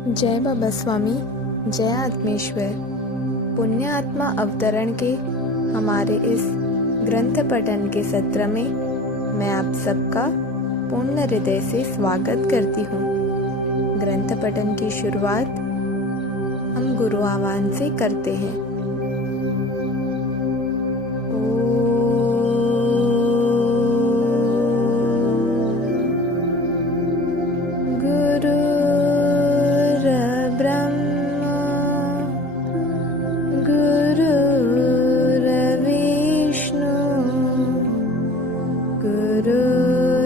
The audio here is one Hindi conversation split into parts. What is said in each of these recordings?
जय बाबा स्वामी, जय आत्मेश्वर। पुण्य आत्मा अवतरण के हमारे इस ग्रंथ पठन के सत्र में मैं आप सबका पूर्ण हृदय से स्वागत करती हूँ। ग्रंथ पठन की शुरुआत हम गुरु आह्वान से करते हैं।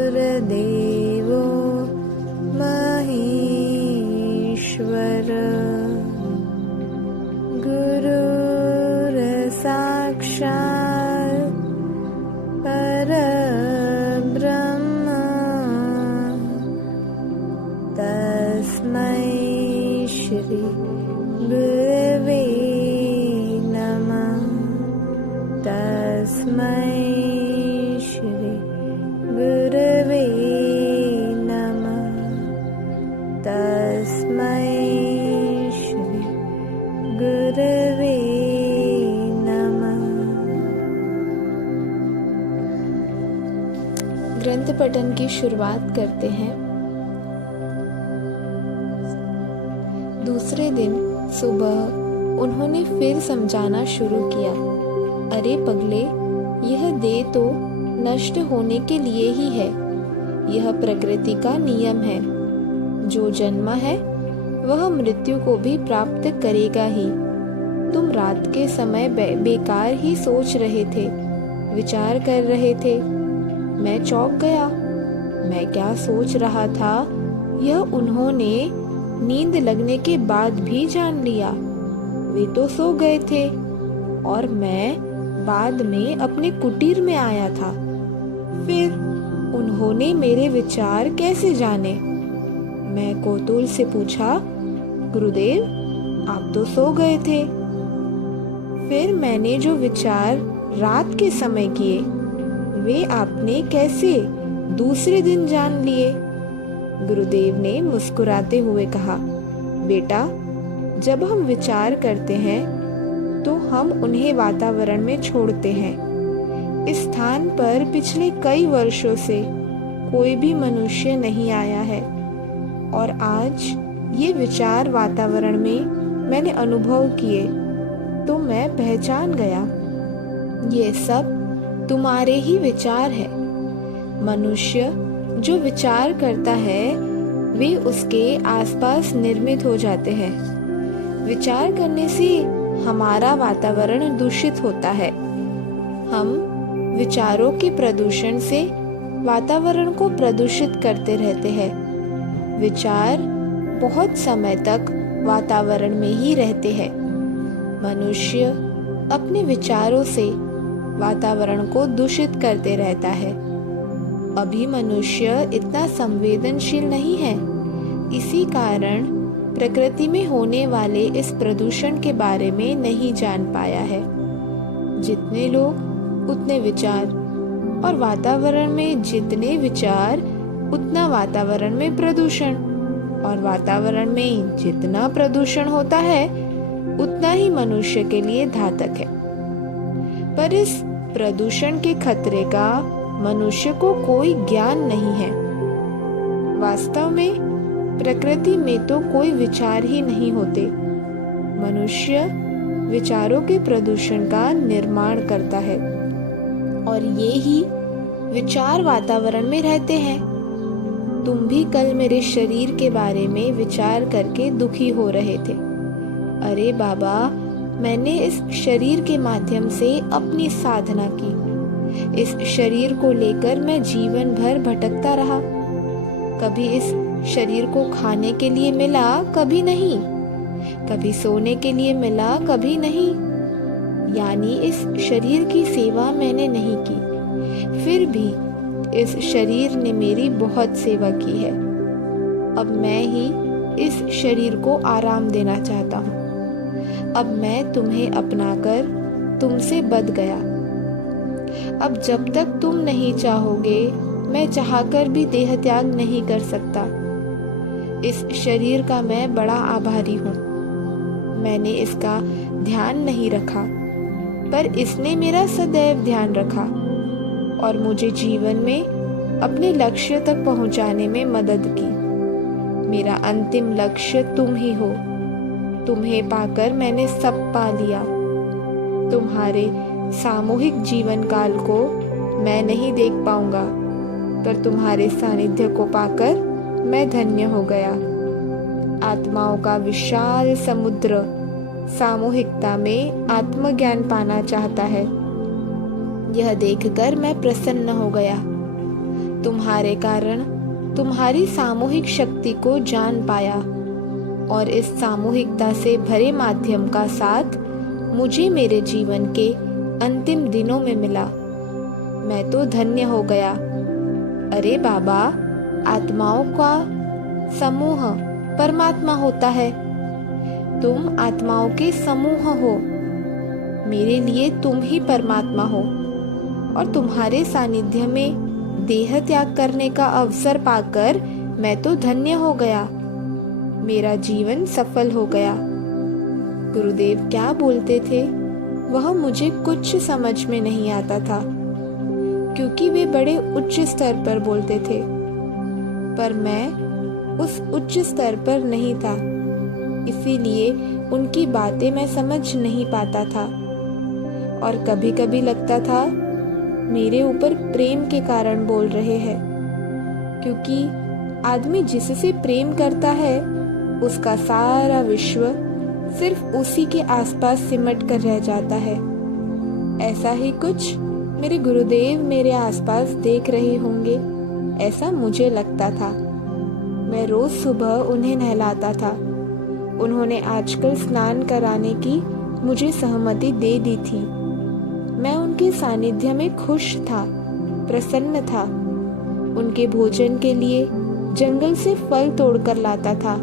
गुरुर्देवो महेश्वर, गुरुर्साक्षात् परब्रह्म, तस्मै श्री गुरवे नमः। तस्मै श्री गुरवे नमः। तस्मै श्री गुरवे नमः। ग्रंथ पठन की शुरुआत करते हैं। दूसरे दिन सुबह उन्होंने फिर समझाना शुरू किया, अरे पगले, यह देह तो नष्ट होने के लिए ही है। यह प्रकृति का नियम है। जो जन्मा है वह मृत्यु को भी प्राप्त करेगा ही। तुम रात के समय बेकार ही सोच रहे थे, विचार कर रहे थे। मैं चौंक गया। मैं क्या सोच रहा था यह उन्होंने नींद लगने के बाद भी जान लिया। वे तो सो गए थे और मैं बाद में अपने कुटीर में आया था। फिर उन्होंने मेरे विचार कैसे जाने? मैं कौतूहल से पूछा, गुरुदेव, आप तो सो गए थे। फिर मैंने जो विचार रात के समय किए वे आपने कैसे दूसरे दिन जान लिए? गुरुदेव ने मुस्कुराते हुए कहा, बेटा, जब हम विचार करते हैं तो हम उन्हें वातावरण में छोड़ते हैं। इस स्थान पर पिछले कई वर्षों से कोई भी मनुष्य नहीं आया है और आज ये विचार वातावरण में मैंने अनुभव किए तो मैं पहचान गया, ये सब तुम्हारे ही विचार है। मनुष्य जो विचार करता है वे उसके आसपास निर्मित हो जाते हैं। विचार करने से हमारा वातावरण दूषित होता है। हम विचारों के प्रदूषण से वातावरण को प्रदूषित करते रहते हैं। विचार बहुत समय तक वातावरण में ही रहते हैं। मनुष्य अपने विचारों से वातावरण को दूषित करते रहता है। अभी मनुष्य इतना संवेदनशील नहीं है। इसी कारण प्रकृति में होने वाले इस प्रदूषण के बारे में नहीं जान पाया है। जितने लोग उतने विचार, और वातावरण में जितने विचार उतना वातावरण में प्रदूषण, और वातावरण में जितना प्रदूषण होता है उतना ही मनुष्य के लिए घातक है। पर इस प्रदूषण के खतरे का मनुष्य को कोई ज्ञान नहीं है। वास्तव में प्रकृति में तो कोई विचार ही नहीं होते। मनुष्य विचारों के प्रदूषण का निर्माण करता है और ये ही विचार वातावरण में रहते हैं। तुम भी कल मेरे शरीर के बारे में विचार करके दुखी हो रहे थे। अरे बाबा, मैंने इस शरीर के माध्यम से अपनी साधना की। इस शरीर को लेकर मैं जीवन भर भटकता रहा। कभी इस शरीर को खाने के लिए मिला, कभी नहीं। कभी सोने के लिए मिला, कभी नहीं। यानी इस शरीर की सेवा मैंने नहीं की। फिर भी इस शरीर ने मेरी बहुत सेवा की है। अब मैं ही इस शरीर को आराम देना चाहता हूँ। अब मैं तुम्हें अपनाकर तुमसे बंध गया। अब जब तक तुम नहीं चाहोगे, मैं चाहकर भी देह त्याग नहीं कर सकता। इस शरीर का मैं बड़ा आभारी हूँ। मैंने इसका ध्यान नहीं रखा, पर इसने मेरा सदैव ध्यान रखा और मुझे जीवन में अपने लक्ष्य तक पहुंचाने में मदद की। मेरा अंतिम लक्ष्य तुम ही हो। तुम्हें पाकर मैंने सब पा लिया। तुम्हारे सामूहिक जीवन काल को मैं नहीं देख पाऊंगा, पर तुम्हारे सानिध्य को पाकर मैं धन्य हो गया। आत्माओं का विशाल समुद्र सामूहिकता में आत्मज्ञान पाना चाहता है। यह देखकर मैं प्रसन्न हो गया। तुम्हारे कारण तुम्हारी सामूहिक शक्ति को जान पाया और इस सामूहिकता से भरे माध्यम का साथ मुझे मेरे जीवन के अंतिम दिनों में मिला। मैं तो धन्य हो गया। अरे बाबा, आत्माओं का समूह परमात्मा होता है। तुम आत्माओं के समूह हो। मेरे लिए तुम ही परमात्मा हो और तुम्हारे सानिध्य में देह त्याग करने का अवसर पाकर मैं तो धन्य हो गया। मेरा जीवन सफल हो गया। गुरुदेव क्या बोलते थे वह मुझे कुछ समझ में नहीं आता था, क्योंकि वे बड़े उच्च स्तर पर बोलते थे, पर मैं उस उच्च स्तर पर नहीं था। इसीलिए उनकी बातें मैं समझ नहीं पाता था और कभी कभी लगता था मेरे ऊपर प्रेम के कारण बोल रहे हैं, क्योंकि आदमी जिससे प्रेम करता है उसका सारा विश्व सिर्फ उसी के आसपास सिमट कर रह जाता है। ऐसा ही कुछ मेरे गुरुदेव मेरे आसपास देख रहे होंगे, ऐसा मुझे लगता था। मैं रोज सुबह उन्हें नहलाता था। उन्होंने आजकल स्नान कराने की मुझे सहमति दे दी थी। मैं उनके सानिध्य में खुश था, प्रसन्न था। उनके भोजन के लिए जंगल से फल तोड़कर लाता था,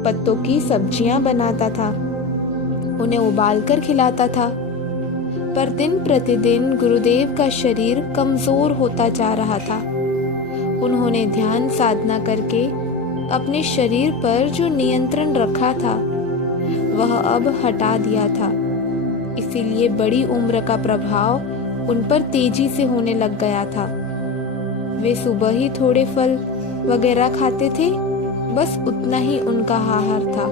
पत्तों की सब्जियां बनाता था, उन्हें उबालकर खिलाता था। पर दिन प्रतिदिन गुरुदेव का शरीर कमजोर होता जा रहा था। उन्होंने ध्यान साधना करके अपने शरीर पर जो नियंत्रण रखा था वह अब हटा दिया था। इसीलिए बड़ी उम्र का प्रभाव उन पर तेजी से होने लग गया था। वे सुबह ही थोड़े फल वगैरह खाते थे, बस उतना ही उनका आहार था।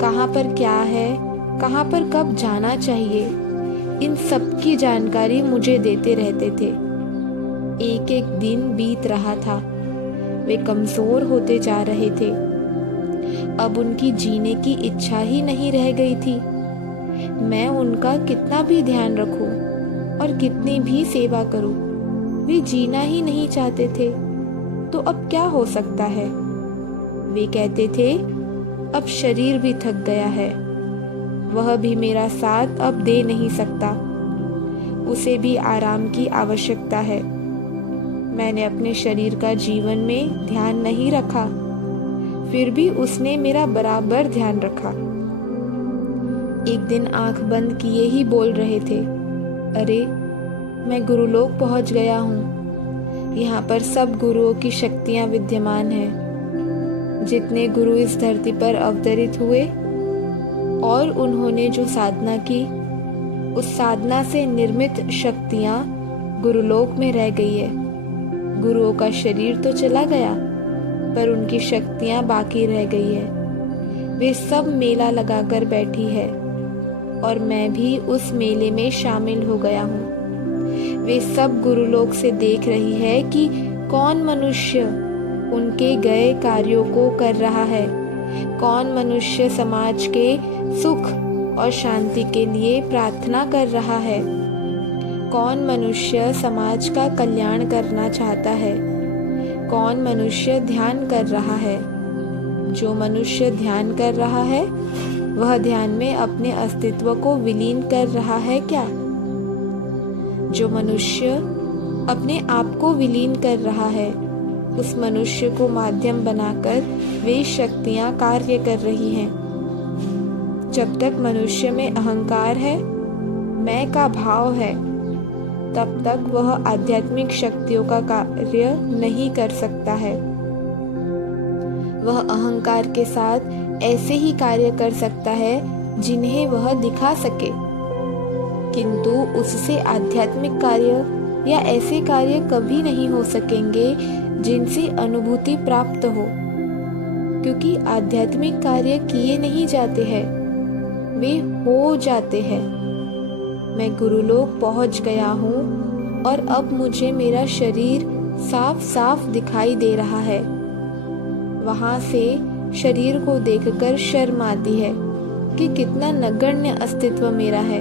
कहाँ पर क्या है, कहाँ पर कब जाना चाहिए, इन सब की जानकारी मुझे देते रहते थे। एक एक दिन बीत रहा था। वे कमजोर होते जा रहे थे। अब उनकी जीने की इच्छा ही नहीं रह गई थी। मैं उनका कितना भी ध्यान रखूं और कितनी भी सेवा करूं, वे जीना ही नहीं चाहते थे। तो अब क्या हो सकता है? वे कहते थे अब शरीर भी थक गया है, वह भी मेरा साथ अब दे नहीं सकता, उसे भी आराम की आवश्यकता है। मैंने अपने शरीर का जीवन में ध्यान नहीं रखा, फिर भी उसने मेरा बराबर ध्यान रखा। एक दिन आंख बंद किए ही बोल रहे थे, अरे मैं गुरुलोक पहुंच गया हूँ। यहाँ पर सब गुरुओं की शक्तियाँ विद्यमान हैं। जितने गुरु इस धरती पर अवतरित हुए और उन्होंने जो साधना की, उस साधना से निर्मित शक्तियाँ गुरुलोक में रह गई है। गुरुओं का शरीर तो चला गया, पर उनकी शक्तियाँ बाकी रह गई है। वे सब मेला लगाकर बैठी है और मैं भी उस मेले में शामिल हो गया हूँ। वे सब गुरुलोक से देख रही है कि कौन मनुष्य उनके गए कार्यों को कर रहा है, कौन मनुष्य समाज के सुख और शांति के लिए प्रार्थना कर रहा है, कौन मनुष्य समाज का कल्याण करना चाहता है, कौन मनुष्य ध्यान कर रहा है। जो मनुष्य ध्यान कर रहा है वह ध्यान में अपने अस्तित्व को विलीन कर रहा है क्या? जो मनुष्य अपने आप को विलीन कर रहा है, उस मनुष्य को माध्यम बनाकर वे शक्तियां कार्य कर रही हैं। जब तक मनुष्य में अहंकार है, मैं का भाव है, तब तक वह आध्यात्मिक शक्तियों का कार्य नहीं कर सकता है। वह अहंकार के साथ ऐसे ही कार्य कर सकता है जिन्हें वह दिखा सके, किंतु उससे आध्यात्मिक कार्य या ऐसे कार्य कभी नहीं हो सकेंगे जिनसे अनुभूति प्राप्त हो, क्योंकि आध्यात्मिक कार्य किए नहीं जाते हैं, वे हो जाते हैं। मैं गुरुलोक पहुंच गया हूँ और अब मुझे मेरा शरीर साफ साफ दिखाई दे रहा है। वहां से शरीर को देखकर शर्म आती है कि कितना नगण्य अस्तित्व मेरा है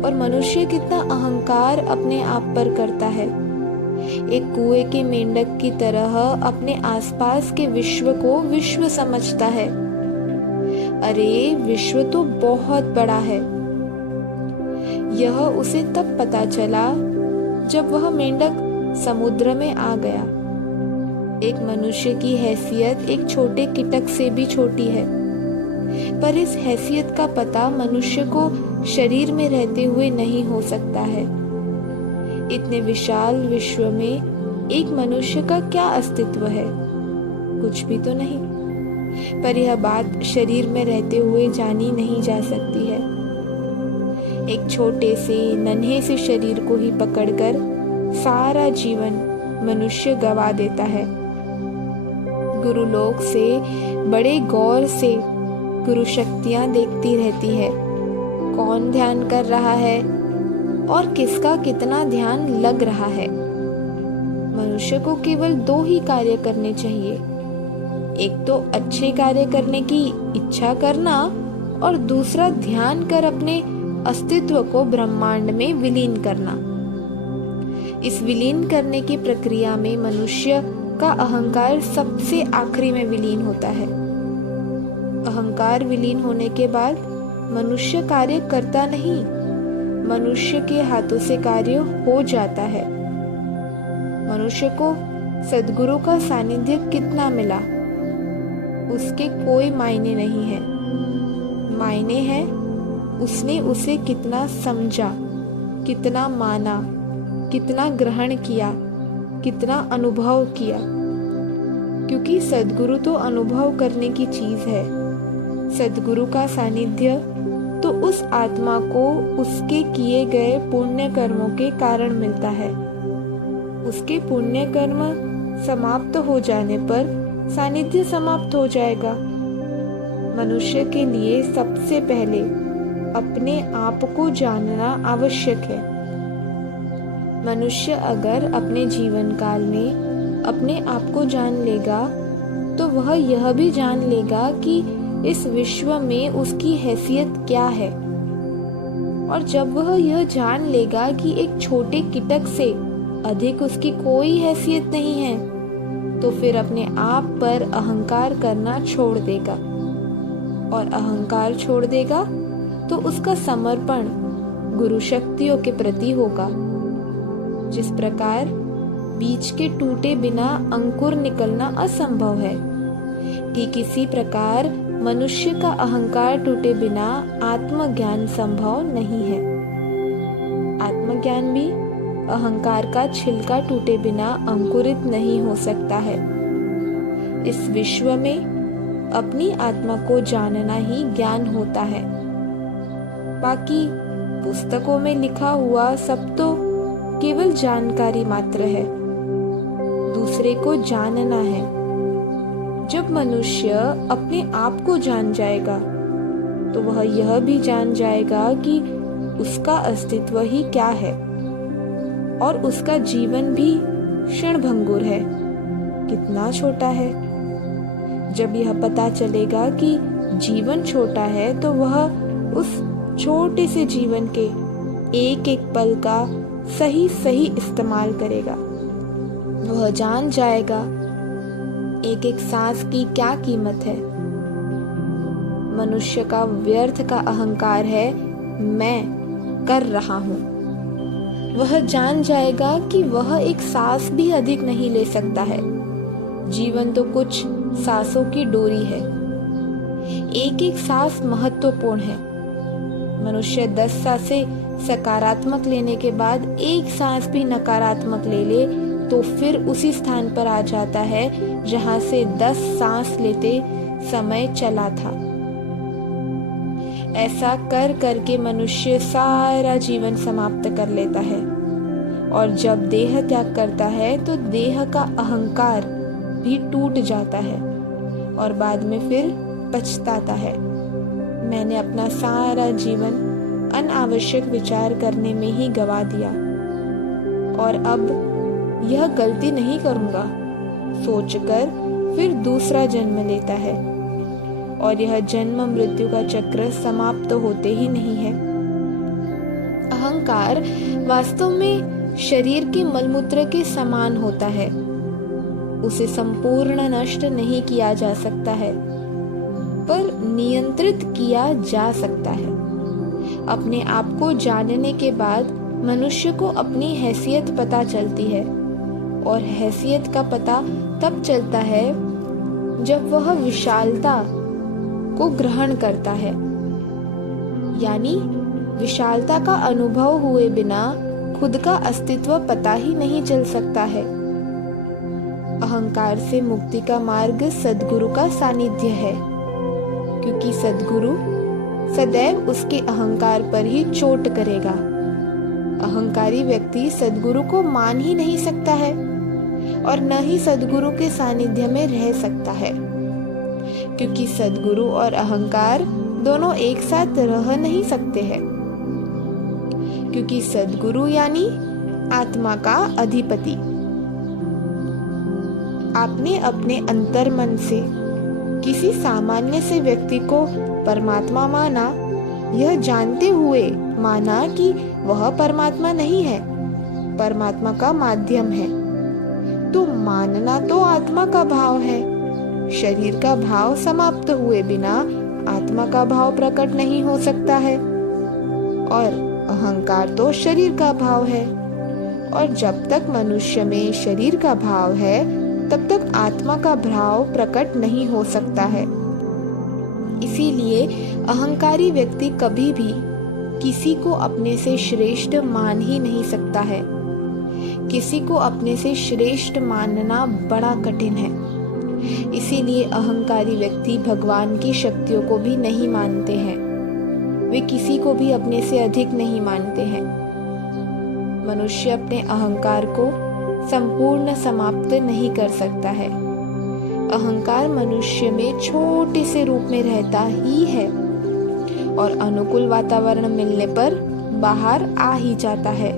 और मनुष्य कितना अहंकार अपने आप पर करता है। एक कुएं के मेंढक की तरह अपने आसपास के विश्व को विश्व समझता है। अरे विश्व तो बहुत बड़ा है। यह उसे तब पता चला जब वह मेंढक समुद्र में आ गया। एक मनुष्य की हैसियत एक छोटे कीटक से भी छोटी है, पर इस हैसियत का पता मनुष्य को शरीर में रहते हुए नहीं हो सकता है। इतने विशाल विश्व में एक मनुष्य का क्या अस्तित्व है? कुछ भी तो नहीं। पर यह बात शरीर में रहते हुए जानी नहीं जा सकती है। एक छोटे से नन्हे से शरीर को ही पकड़कर सारा जीवन मनुष्य गवा देता है। गुरुलोक से बड़े गौर से गुरु शक्तियां देखती रहती है। कौन ध्यान कर रहा है और किसका कितना ध्यान लग रहा है। मनुष्य को केवल 2 ही कार्य करने चाहिए, एक तो अच्छे कार्य करने की इच्छा करना और दूसरा ध्यान कर अपने अस्तित्व को ब्रह्मांड में विलीन करना। इस विलीन करने की प्रक्रिया में मनुष्य का अहंकार सबसे आखिरी में विलीन होता है। अहंकार विलीन होने के बाद मनुष्य कार्य करता नहीं, मनुष्य के हाथों से कार्य हो जाता है। मनुष्य को सद्गुरु का सानिध्य कितना मिला उसके कोई मायने नहीं है। मायने है उसने उसे कितना समझा, कितना माना, कितना ग्रहण किया, कितना अनुभव किया, क्योंकि सद्गुरु तो अनुभव करने की चीज है। सद्गुरु का सानिध्य तो उस आत्मा को उसके किए गए पुण्य कर्मों के कारण मिलता है। उसके पुण्य कर्म समाप्त हो जाने पर सानिध्य समाप्त हो जाएगा। मनुष्य के लिए सबसे पहले अपने आप को जानना आवश्यक है। मनुष्य अगर अपने जीवन काल में अपने आप को जान लेगा तो वह यह भी जान लेगा कि इस विश्व में उसकी हैसियत क्या है। और जब वह यह जान लेगा कि एक छोटे कीटक से अधिक उसकी कोई हैसियत नहीं है, तो फिर अपने आप पर अहंकार करना छोड़ देगा। और अहंकार छोड़ देगा तो उसका समर्पण गुरु शक्तियों के प्रति होगा। जिस प्रकार बीज के टूटे बिना अंकुर निकलना असंभव है, कि किसी प्रकार मनुष्य का अहंकार टूटे बिना आत्मज्ञान संभव नहीं है। आत्मज्ञान भी अहंकार का छिलका टूटे बिना अंकुरित नहीं हो सकता है। इस विश्व में अपनी आत्मा को जानना ही ज्ञान होता है। बाकी पुस्तकों में लिखा हुआ सब तो केवल जानकारी मात्र है, दूसरे को जानना है। जब मनुष्य अपने आप को जान जाएगा तो वह यह भी जान जाएगा कि उसका अस्तित्व ही क्या है और उसका जीवन भी क्षणभंगुर है, कितना छोटा है। जब यह पता चलेगा कि जीवन छोटा है तो वह उस छोटे से जीवन के एक एक पल का सही सही इस्तेमाल करेगा। वह जान जाएगा एक एक सांस की क्या कीमत है। मनुष्य का व्यर्थ का अहंकार है मैं कर रहा हूँ। वह जान जाएगा कि वह एक सांस भी अधिक नहीं ले सकता है। जीवन तो कुछ सांसों की डोरी है, एक एक सांस महत्वपूर्ण है। मनुष्य 10 सांसें सकारात्मक लेने के बाद एक सांस भी नकारात्मक ले ले तो फिर उसी स्थान पर आ जाता है जहां से 10 सांस लेते समय चला था। ऐसा कर करके मनुष्य सारा जीवन समाप्त कर लेता है और जब देह त्याग करता है तो देह का अहंकार भी टूट जाता है और बाद में फिर पछताता है, मैंने अपना सारा जीवन अनावश्यक विचार करने में ही गवा दिया और अब यह गलती नहीं करूंगा सोचकर फिर दूसरा जन्म लेता है और यह जन्म मृत्यु का चक्र समाप्त होते ही नहीं है। अहंकार वास्तव में शरीर के मलमूत्र के समान होता है, उसे संपूर्ण नष्ट नहीं किया जा सकता है पर नियंत्रित किया जा सकता है। अपने आप को जानने के बाद मनुष्य को अपनी हैसियत पता चलती है और हैसियत का पता तब चलता है जब वह विशालता को ग्रहण करता है, यानी विशालता का अनुभव हुए बिना खुद का अस्तित्व पता ही नहीं चल सकता है। अहंकार से मुक्ति का मार्ग सद्गुरु का सानिध्य है, क्योंकि सद्गुरु सदैव उसके अहंकार पर ही चोट करेगा। अहंकारी व्यक्ति सद्गुरु को मान ही नहीं सकता है और न ही सद्गुरु के सानिध्य में रह सकता है, क्योंकि सद्गुरु और अहंकार दोनों एक साथ रह नहीं सकते हैं, क्योंकि सद्गुरु यानी आत्मा का अधिपति। आपने अपने अंतर्मन से किसी सामान्य से व्यक्ति को परमात्मा माना, यह जानते हुए माना कि वह परमात्मा नहीं है, परमात्मा का माध्यम है। तो मानना तो आत्मा का भाव है। शरीर का भाव समाप्त हुए बिना आत्मा का भाव प्रकट नहीं हो सकता है और अहंकार तो शरीर का भाव है और जब तक मनुष्य में शरीर का भाव है तब तक आत्मा का भाव प्रकट नहीं हो सकता है। इसीलिए अहंकारी व्यक्ति कभी भी किसी को अपने से श्रेष्ठ मान ही नहीं सकता है। किसी को अपने से श्रेष्ठ मानना बड़ा कठिन है। इसीलिए अहंकारी व्यक्ति भगवान की शक्तियों को भी नहीं मानते हैं। वे किसी को भी अपने से अधिक नहीं मानते हैं। मनुष्य अपने अहंकार को संपूर्ण समाप्त नहीं कर सकता है। अहंकार मनुष्य में छोटे से रूप में रहता ही है और अनुकूल वातावरण मिलने पर बाहर आ ही जाता है।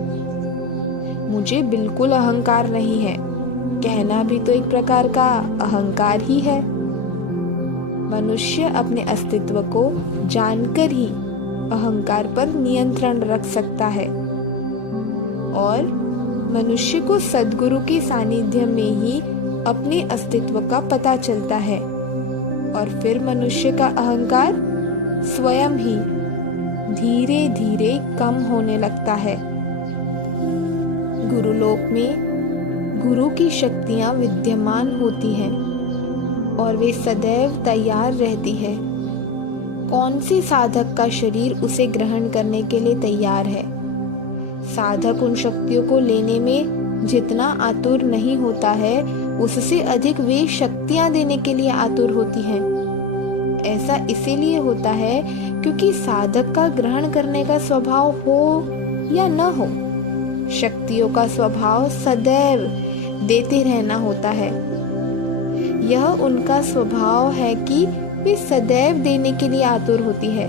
मुझे बिल्कुल अहंकार नहीं है कहना भी तो एक प्रकार का अहंकार ही है। मनुष्य अपने अस्तित्व को जानकर ही अहंकार पर नियंत्रण रख सकता है और मनुष्य को सद्गुरु के सानिध्य में ही अपने अस्तित्व का पता चलता है और फिर मनुष्य का अहंकार स्वयं ही धीरे धीरे कम होने लगता है। गुरुलोक में गुरु की शक्तियां विद्यमान होती हैं और वे सदैव तैयार रहती है। कौन सी साधक का शरीर उसे ग्रहण करने के लिए तैयार है? साधक उन शक्तियों को लेने में जितना आतुर नहीं होता है, उससे अधिक वे शक्तियां देने के लिए आतुर होती हैं। ऐसा इसीलिए होता है क्योंकि साधक का ग्रहण करने का स्वभाव हो या न हो, शक्तियों का स्वभाव सदैव देते रहना होता है। यह उनका स्वभाव है कि वे सदैव देने के लिए आतुर होती है।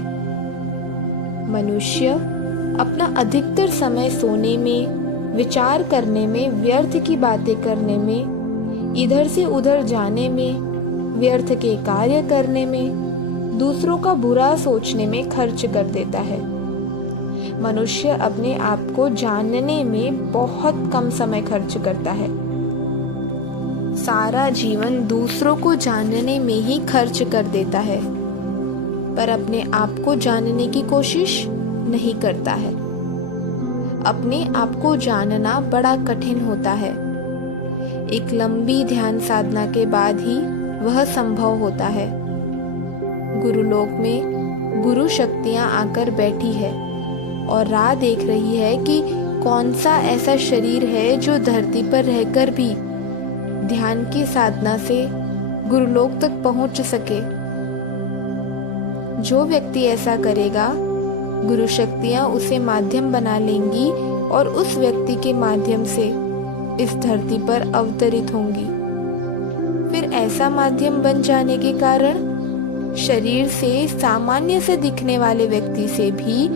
मनुष्य अपना अधिकतर समय सोने में, विचार करने में, व्यर्थ की बातें करने में, इधर से उधर जाने में, व्यर्थ के कार्य करने में, दूसरों का बुरा सोचने में खर्च कर देता है। मनुष्य अपने आप को जानने में बहुत कम समय खर्च करता है। सारा जीवन दूसरों को जानने में ही खर्च कर देता है, पर अपने आप को जानने की कोशिश नहीं करता है। अपने आप को जानना बड़ा कठिन होता है। एक लंबी ध्यान साधना के बाद ही वह संभव होता है। गुरुलोक में गुरु शक्तियां आकर बैठी है और राह देख रही है कि कौन सा ऐसा शरीर है जो धरती पर रहकर भी ध्यान की साधना से गुरुलोक तक पहुंच सके। जो व्यक्ति ऐसा करेगा, गुरु शक्तियां उसे माध्यम बना लेंगी और उस व्यक्ति के माध्यम से इस धरती पर अवतरित होंगी। फिर ऐसा माध्यम बन जाने के कारण शरीर से सामान्य से दिखने वाले व्यक्ति से भी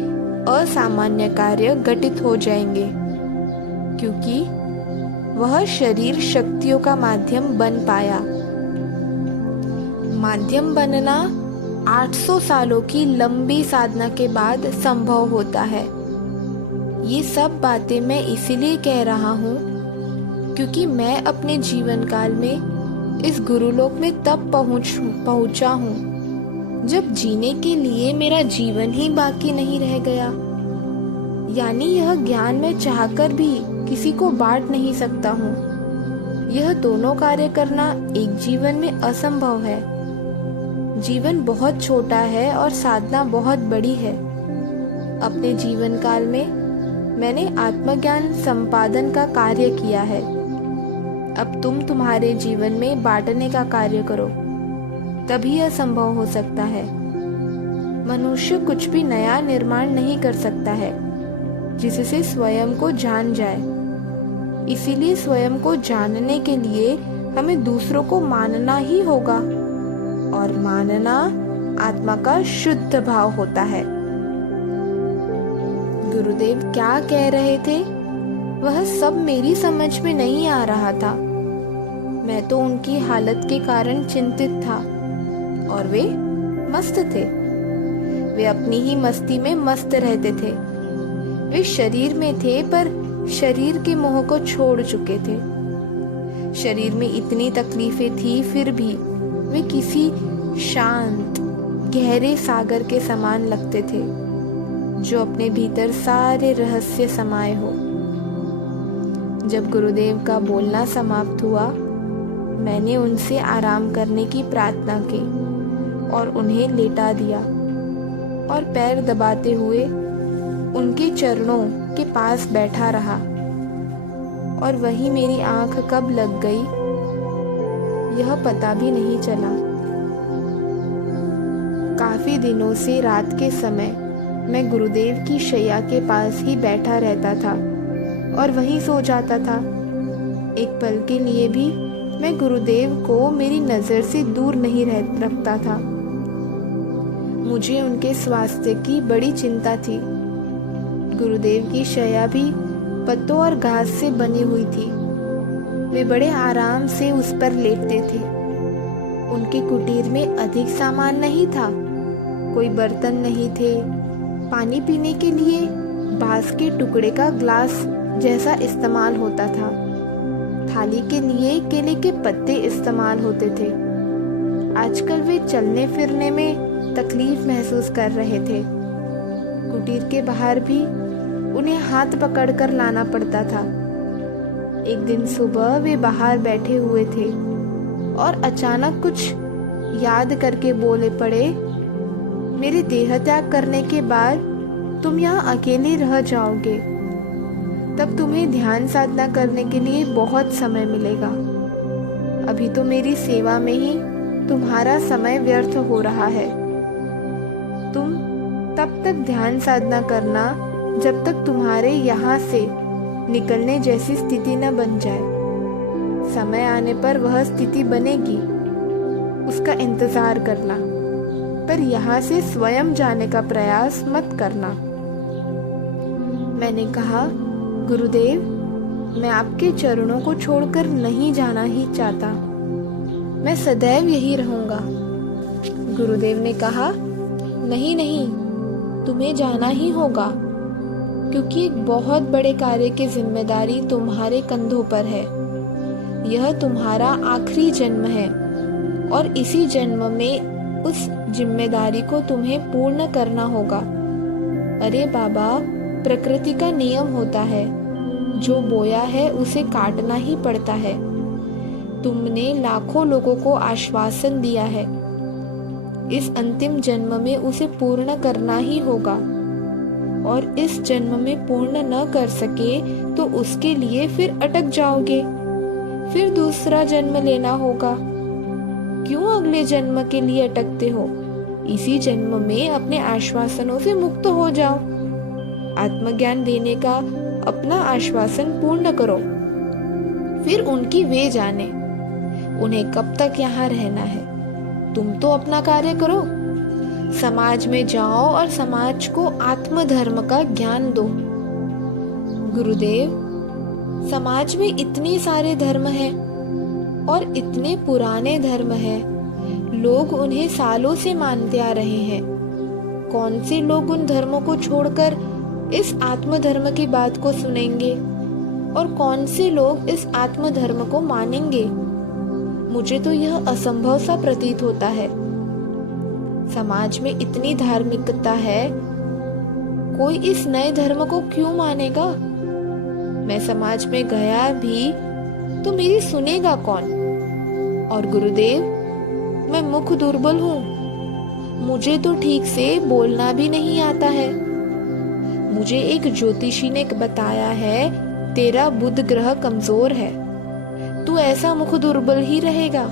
असामान्य कार्य घटित हो जाएंगे, क्योंकि वह शरीर शक्तियों का माध्यम बन पाया। माध्यम बनना 800 सालों की लंबी साधना के बाद संभव होता है। ये सब बातें मैं इसीलिए कह रहा हूँ क्योंकि मैं अपने जीवन काल में इस गुरुलोक में तब पहुँचा हूँ जब जीने के लिए मेरा जीवन ही बाकी नहीं रह गया। यानी यह ज्ञान मैं चाहकर भी किसी को बांट नहीं सकता हूँ। यह दोनों कार्य करना एक जीवन में असंभव है। जीवन बहुत छोटा है और साधना बहुत बड़ी है। अपने जीवन काल में मैंने आत्मज्ञान संपादन का कार्य किया है। अब तुम तुम्हारे जीवन में बांटने का कार्य करो, तभी यह संभव हो सकता है। मनुष्य कुछ भी नया निर्माण नहीं कर सकता है जिससे स्वयं को जान जाए। इसीलिए स्वयं को जानने के लिए हमें दूसरों को मानना ही होगा, और मानना आत्मा का शुद्ध भाव होता है। गुरुदेव क्या कह रहे थे वह सब मेरी समझ में नहीं आ रहा था। मैं तो उनकी हालत के कारण चिंतित था और वे मस्त थे। वे अपनी ही मस्ती में मस्त रहते थे। वे शरीर में थे पर शरीर के मोह को छोड़ चुके थे। शरीर में इतनी तकलीफें थी फिर भी वे किसी शांत गहरे सागर के समान लगते थे जो अपने भीतर सारे रहस्य समाये हो। जब गुरुदेव का बोलना समाप्त हुआ, मैंने उनसे आराम करने की प्रार्थना की और उन्हें लेटा दिया और पैर दबाते हुए उनके चरणों के पास बैठा रहा। और वहीं मेरी आंख कब लग गई यह पता भी नहीं चला। काफी दिनों से रात के समय मैं गुरुदेव की शैया के पास ही बैठा रहता था और वहीं सो जाता था। एक पल के लिए भी मैं गुरुदेव को मेरी नज़र से दूर नहीं रखता था। मुझे उनके स्वास्थ्य की बड़ी चिंता थी। गुरुदेव की शैया भी पत्तों और घास से बनी हुई थी। वे बड़े आराम से उस पर लेटते थे। उनके कुटीर में अधिक सामान नहीं था, कोई बर्तन नहीं थे। पानी पीने के लिए बांस के टुकड़े का ग्लास जैसा इस्तेमाल होता था। थाली के लिए केले के पत्ते इस्तेमाल होते थे। आजकल वे चलने फिरने में तकलीफ महसूस कर रहे थे। कुटीर के बाहर भी उन्हें हाथ पकड़कर लाना पड़ता था। एक दिन सुबह वे बाहर बैठे हुए थे और अचानक कुछ याद करके बोले पड़े, मेरे देह त्याग करने के बाद तुम यहाँ अकेले रह जाओगे, तब तुम्हें ध्यान साधना करने के लिए बहुत समय मिलेगा। अभी तो मेरी सेवा में ही तुम्हारा समय व्यर्थ हो रहा है। तुम तब तक ध्यान साधना करना जब तक तुम्हारे यहाँ से निकलने जैसी स्थिति न बन जाए। समय आने पर वह स्थिति बनेगी, उसका इंतजार करना, पर यहाँ से स्वयं जाने का प्रयास मत करना। मैंने कहा, गुरुदेव, मैं आपके चरणों को छोड़कर नहीं जाना ही चाहता। मैं सदैव यही रहूंगा। गुरुदेव ने कहा, नहीं नहीं, तुम्हें जाना ही होगा, क्योंकि एक बहुत बड़े कार्य की जिम्मेदारी तुम्हारे कंधों पर है। यह तुम्हारा आखिरी जन्म है और इसी जन्म में उस जिम्मेदारी को तुम्हें पूर्ण करना होगा। अरे बाबा, प्रकृति का नियम होता है, जो बोया है उसे काटना ही पड़ता है। तुमने लाखों लोगों को आश्वासन दिया है, इस अंतिम जन्म में उसे पूर्ण करना ही होगा। और इस जन्म में पूर्ण न कर सके तो उसके लिए फिर अटक जाओगे, फिर दूसरा जन्म लेना होगा। क्यों अगले जन्म के लिए अटकते हो? इसी जन्म में अपने आश्वासनों से मुक्त हो जाओ। आत्मज्ञान देने का अपना आश्वासन पूर्ण करो, फिर उनकी वे जाने। उन्हें कब तक यहाँ रहना है? तुम तो अपना कार्य करो, समाज में जाओ और समाज को आत्मधर्म का ज्ञान दो। गुरुदेव, समाज में इतने सारे धर्म हैं और इतने पुराने धर्म हैं, लोग उन्हें सालों से मानते आ रहे हैं। कौन से लोग उन धर्मों को छोड़कर इस आत्मधर्म की बात को सुनेंगे और कौन से लोग इस आत्मधर्म को मानेंगे? मुझे तो यह असंभव सा प्रतीत होता है। समाज में इतनी धार्मिकता है, कोई इस नए धर्म को क्यों मानेगा? मैं समाज में गया भी तो मेरी सुनेगा कौन? और गुरुदेव, मैं मुख दुर्बल हूँ, मुझे तो ठीक से बोलना भी नहीं आता है। मुझे एक ज्योतिषी ने बताया है, तेरा बुध ग्रह कमजोर है, तू ऐसा मुख दुर्बल ही रहेगा।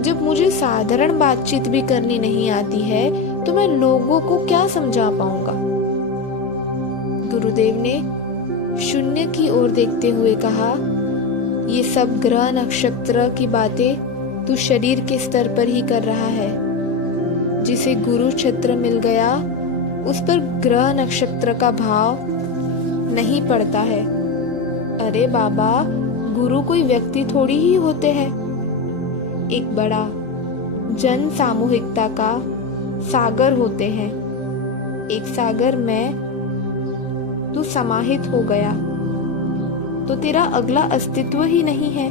जब मुझे साधारण बातचीत भी करनी नहीं आती है तो मैं लोगों को क्या समझा पाऊंगा? गुरुदेव ने शून्य की ओर देखते हुए कहा, ये सब ग्रह नक्षत्र की बातें तू शरीर के स्तर पर ही कर रहा है। जिसे गुरु छत्र मिल गया उस पर ग्रह नक्षत्र का भाव नहीं पड़ता है। अरे बाबा, गुरु कोई व्यक्ति थोड़ी ही होते हैं, एक बड़ा जन सामूहिकता का सागर होते हैं। एक सागर में तू समाहित हो गया तो तेरा अगला अस्तित्व ही नहीं है।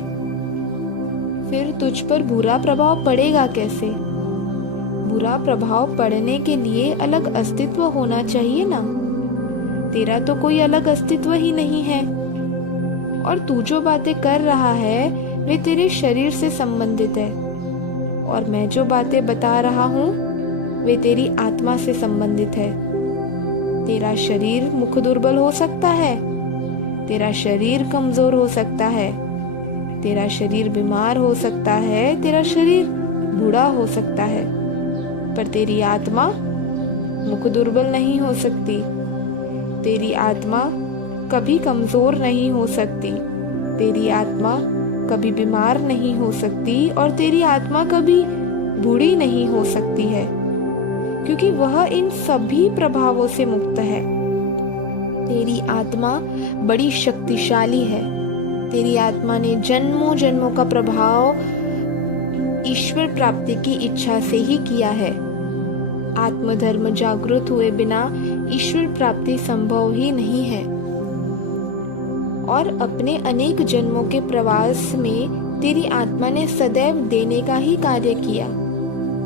फिर तुझ पर बुरा प्रभाव पड़ेगा कैसे? बुरा प्रभाव पड़ने के लिए अलग अस्तित्व होना चाहिए ना। तेरा तो कोई अलग अस्तित्व ही नहीं है, और तू जो बातें कर रहा है वे तेरे शरीर से संबंधित है, और मैं जो बातें बता रहा हूँ वे तेरी आत्मा से संबंधित है। तेरा शरीर मुख दुर्बल हो सकता है, तेरा शरीर कमजोर हो सकता है, तेरा शरीर बीमार हो सकता है, तेरा शरीर बूढ़ा हो सकता है, पर तेरी आत्मा मुख दुर्बल नहीं हो सकती। तेरी आत्मा कभी कमजोर नहीं हो सकती, तेरी आत्मा कभी बीमार नहीं हो सकती, और तेरी आत्मा कभी बूढ़ी नहीं हो सकती है, क्योंकि वह इन सभी प्रभावों से मुक्त है। तेरी आत्मा बड़ी शक्तिशाली है। तेरी आत्मा ने जन्मों जन्मों का प्रभाव ईश्वर प्राप्ति की इच्छा से ही किया है। आत्मधर्म जागृत हुए बिना ईश्वर प्राप्ति संभव ही नहीं है। और अपने अनेक जन्मों के प्रवास में तेरी आत्मा ने सदैव देने का ही कार्य किया,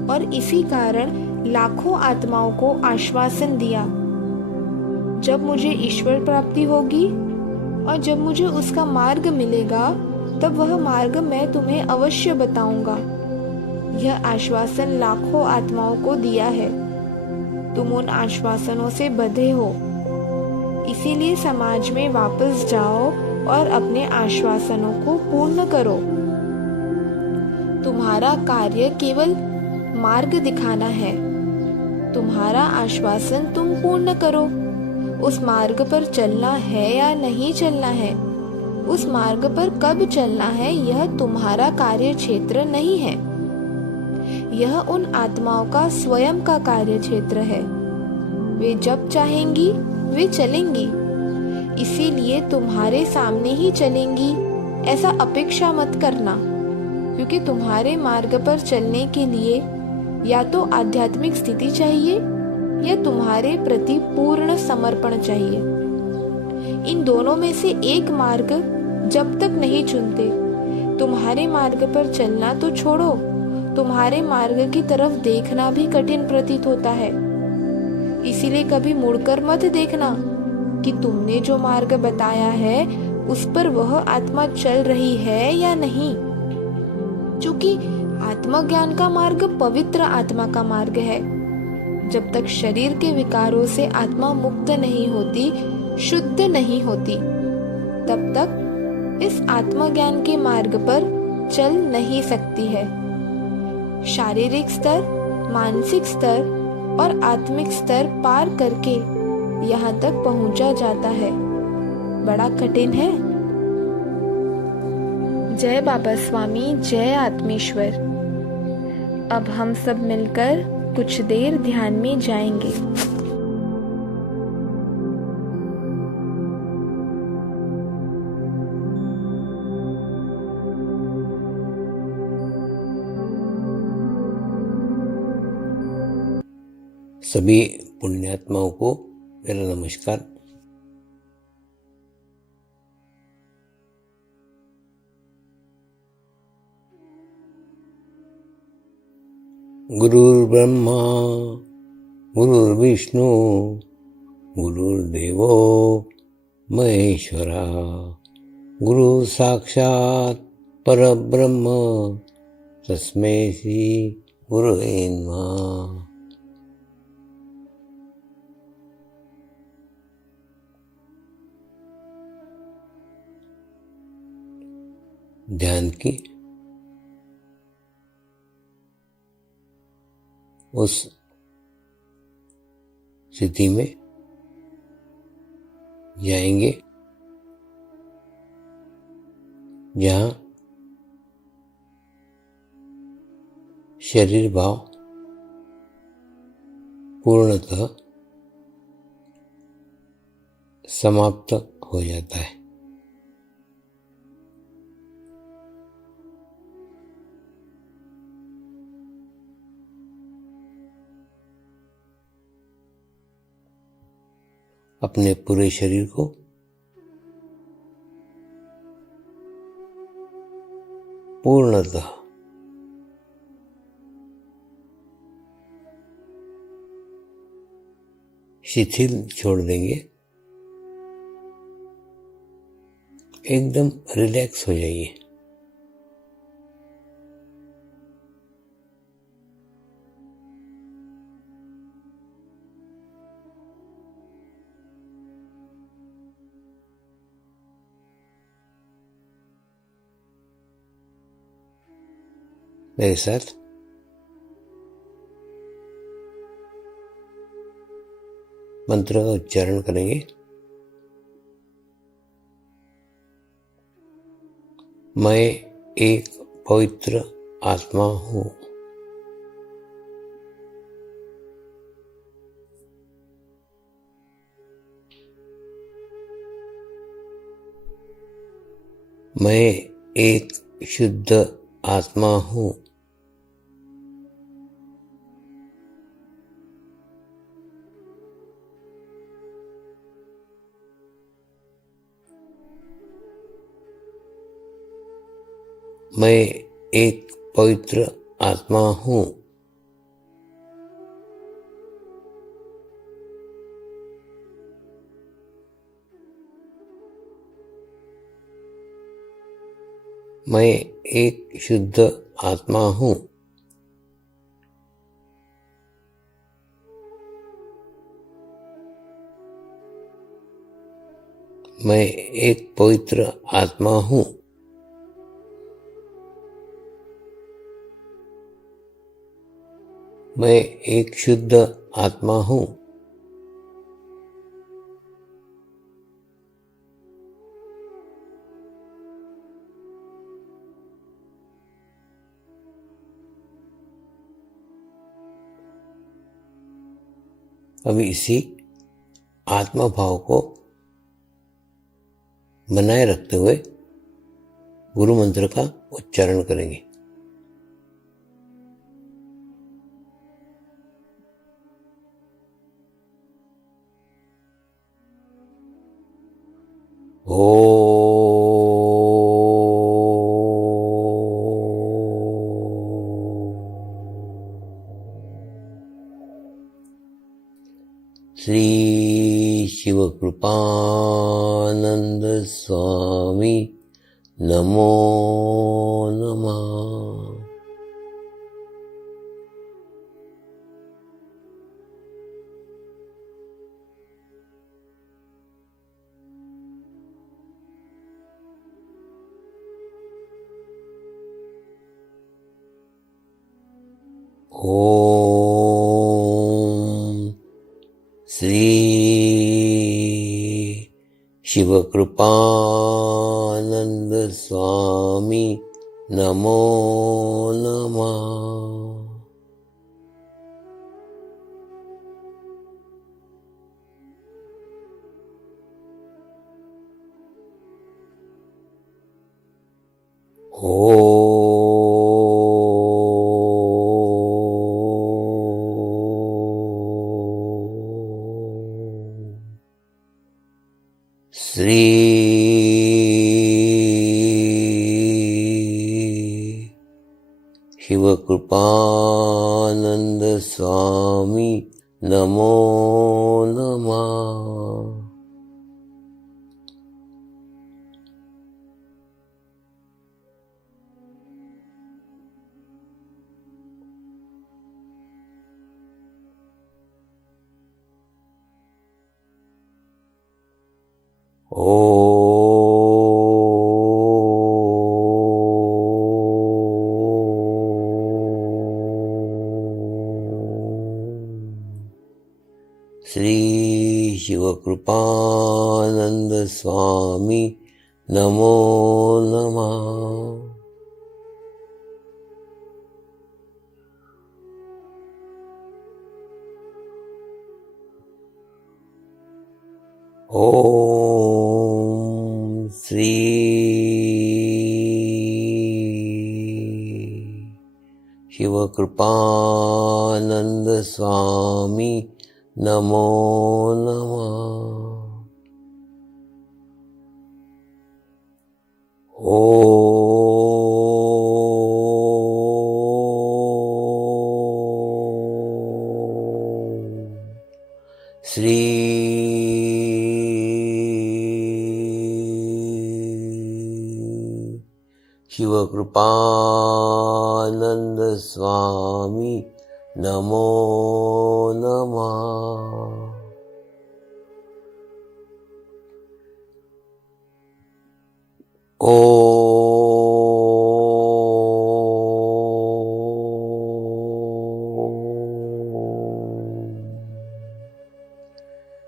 और इसी कारण लाखों आत्माओं को आश्वासन दिया, जब मुझे ईश्वर प्राप्ति होगी और जब मुझे उसका मार्ग मिलेगा तब वह मार्ग मैं तुम्हें अवश्य बताऊंगा। यह आश्वासन लाखों आत्माओं को दिया है। तुम उन आश्वासनों से बंधे हो, इसीलिए समाज में वापस जाओ और अपने आश्वासनों को पूर्ण करो। तुम्हारा कार्य केवल मार्ग दिखाना है। तुम्हारा आश्वासन तुम पूर्ण करो। उस मार्ग पर चलना है या नहीं चलना है, उस मार्ग पर कब चलना है, यह तुम्हारा कार्य क्षेत्र नहीं है। यह उन आत्माओं का स्वयं का कार्य क्षेत्र है। वे जब चाहेंगी वे चलेंगी, इसीलिए तुम्हारे सामने ही चलेंगी ऐसा अपेक्षा मत करना, क्योंकि तुम्हारे मार्ग पर चलने के लिए या तो आध्यात्मिक स्थिति चाहिए या तुम्हारे प्रति पूर्ण समर्पण चाहिए। इन दोनों में से एक मार्ग जब तक नहीं चुनते, तुम्हारे मार्ग पर चलना तो छोड़ो, तुम्हारे मार्ग की तरफ देखना भी कठिन प्रतीत होता है। इसीलिए कभी मुड़कर मत देखना कि तुमने जो मार्ग बताया है उस पर वह आत्मा चल रही है या नहीं, क्योंकि आत्मज्ञान का मार्ग पवित्र आत्मा का मार्ग है। जब तक शरीर के विकारों से आत्मा मुक्त नहीं होती, शुद्ध नहीं होती, तब तक इस आत्मज्ञान के मार्ग पर चल नहीं सकती है। शारीरिक स्तर, मानसिक स्तर और आत्मिक स्तर पार करके यहाँ तक पहुँचा जाता है। बड़ा कठिन है। जय बाबा स्वामी, जय आत्मेश्वर। अब हम सब मिलकर कुछ देर ध्यान में जाएंगे। सभी पुण्यात्माओं को मेरा नमस्कार। गुरुर्ब्रह्मा गुरुर्विष्णु गुरुर्देवो महेश्वरा, गुरु साक्षात् परब्रह्म तस्मै श्री गुरुवे नमः। ध्यान की उस स्थिति में जाएंगे जहाँ शरीर भाव पूर्णतः समाप्त हो जाता है। अपने पूरे शरीर को पूर्णतः शिथिल छोड़ देंगे, एकदम रिलैक्स हो जाइए। मेरे साथ मंत्र का उच्चारण करेंगे। मैं एक पवित्र आत्मा हूँ। मैं एक शुद्ध आत्मा हूँ। मैं एक पवित्र आत्मा हूँ। मैं एक शुद्ध आत्मा हूँ। मैं एक पवित्र आत्मा हूँ। मैं एक शुद्ध आत्मा हूँ। अभी इसी आत्मा भाव को बनाए रखते हुए गुरु मंत्र का उच्चारण करेंगे। श्री शिवकृपानंद स्वामी नमो नमः। ओम श्री शिवकृपानंद स्वामी नमो नमः। श्री शिवकृपानंद स्वामी नमो नमः। श्री शिवकृपानंद स्वामी नमो नमः। ओम श्री शिवकृपानंद स्वामी नमो नमः। ओम श्री शिवकृपानंद स्वामी नमो नमः।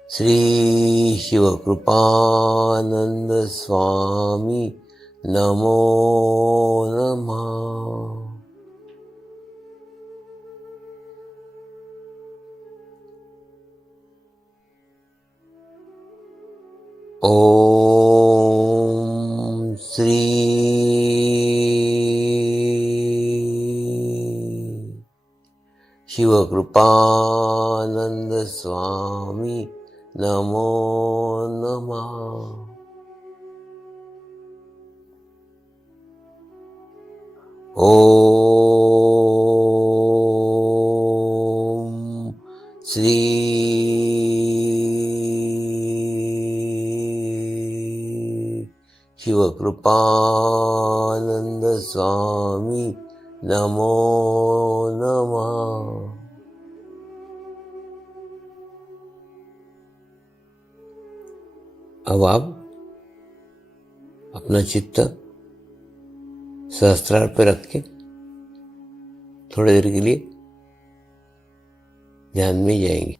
श्री शिवकृपानंद स्वामी नमो नमः। ओम श्री शिवकृपानंद स्वामी नमो नमः। ओम श्री शिवकृपानंद स्वामी नमो नमः। अब आप अपना चित्त सहस्त्रार पर रख के थोड़ी देर के लिए ध्यान में जाएंगे।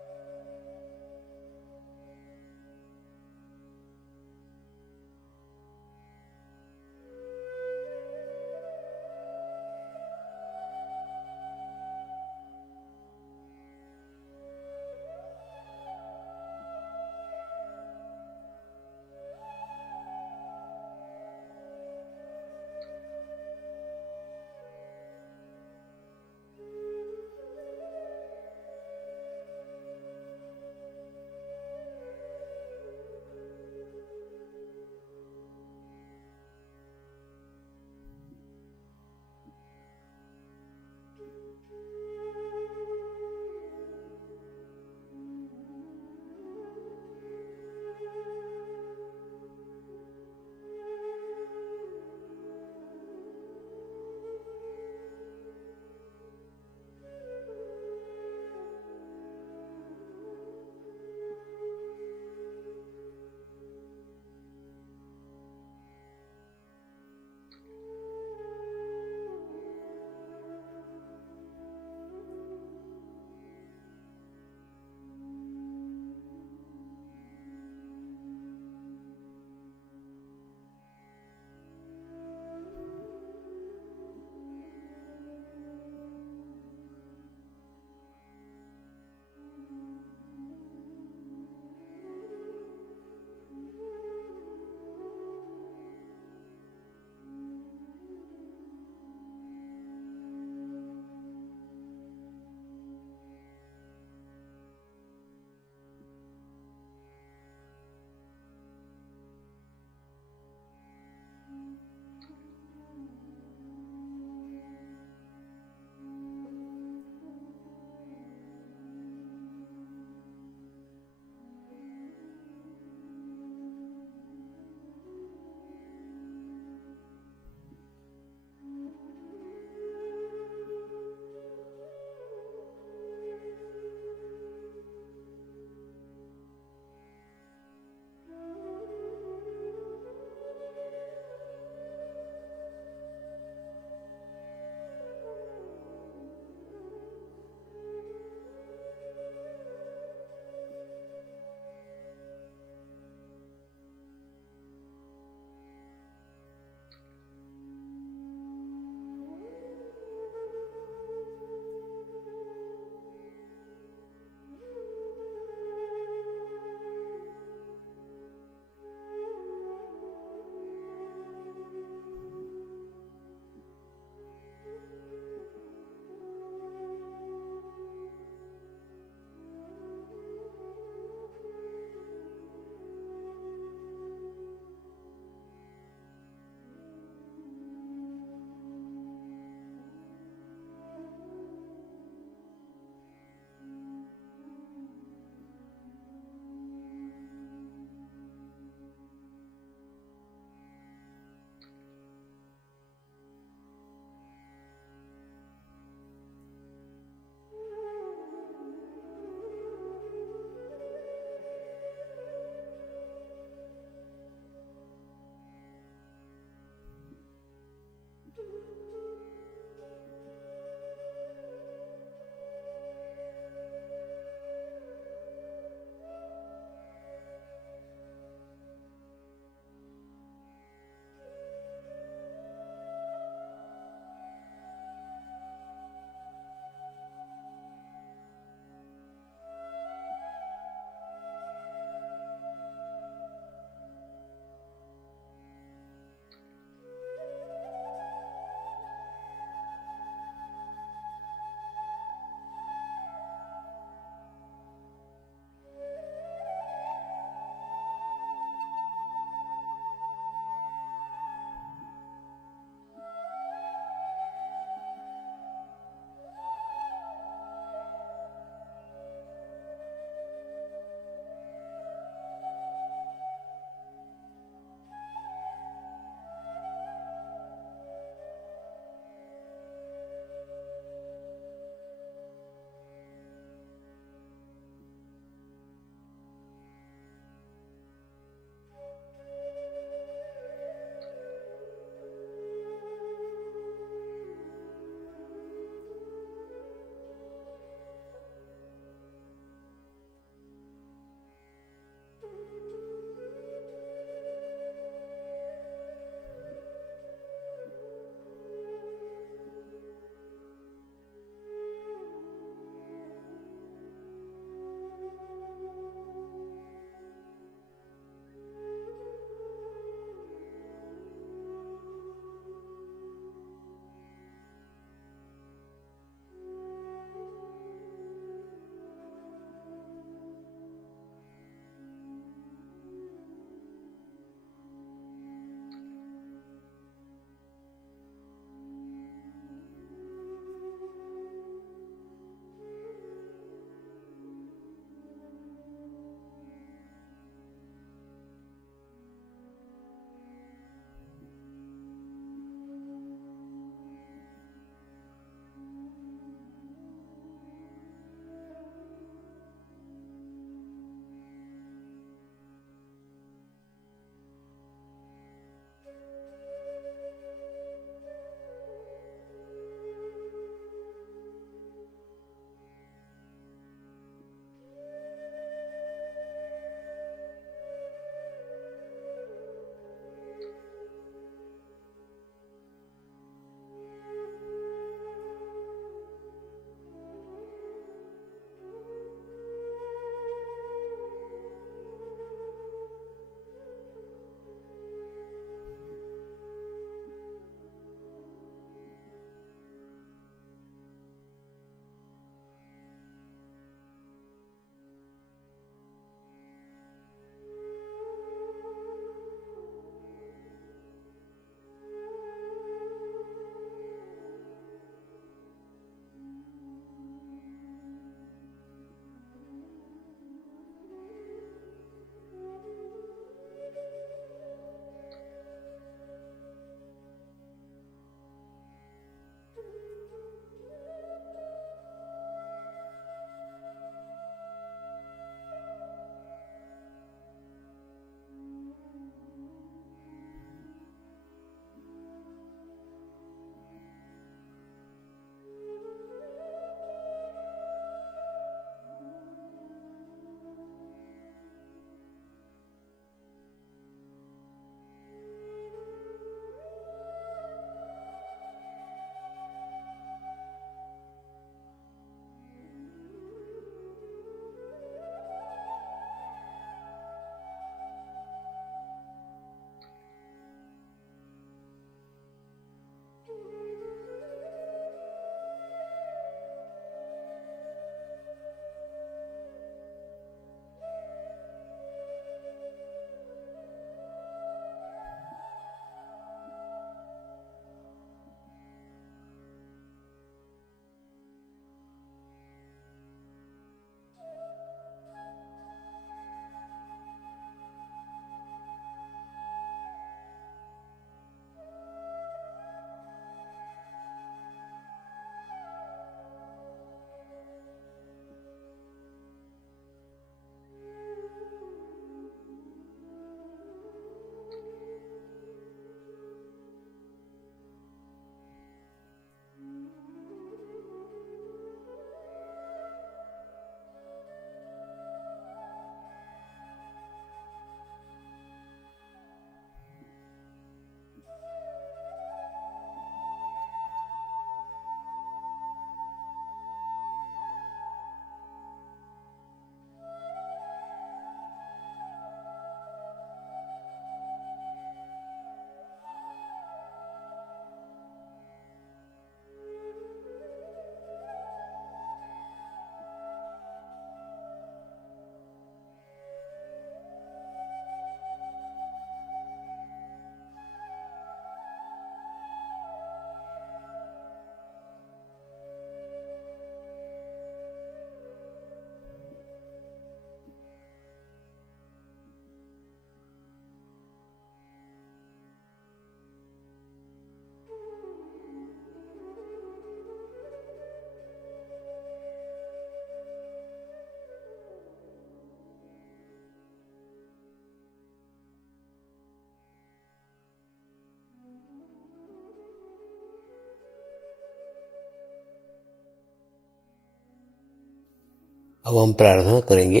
अब हम प्रार्थना करेंगे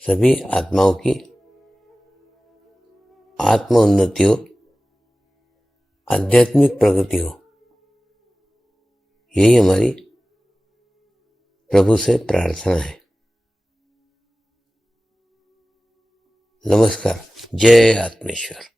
सभी आत्माओं की आत्म उन्नति हो, आध्यात्मिक प्रगति हो। यही हमारी प्रभु से प्रार्थना है। नमस्कार। जय आत्मेश्वर।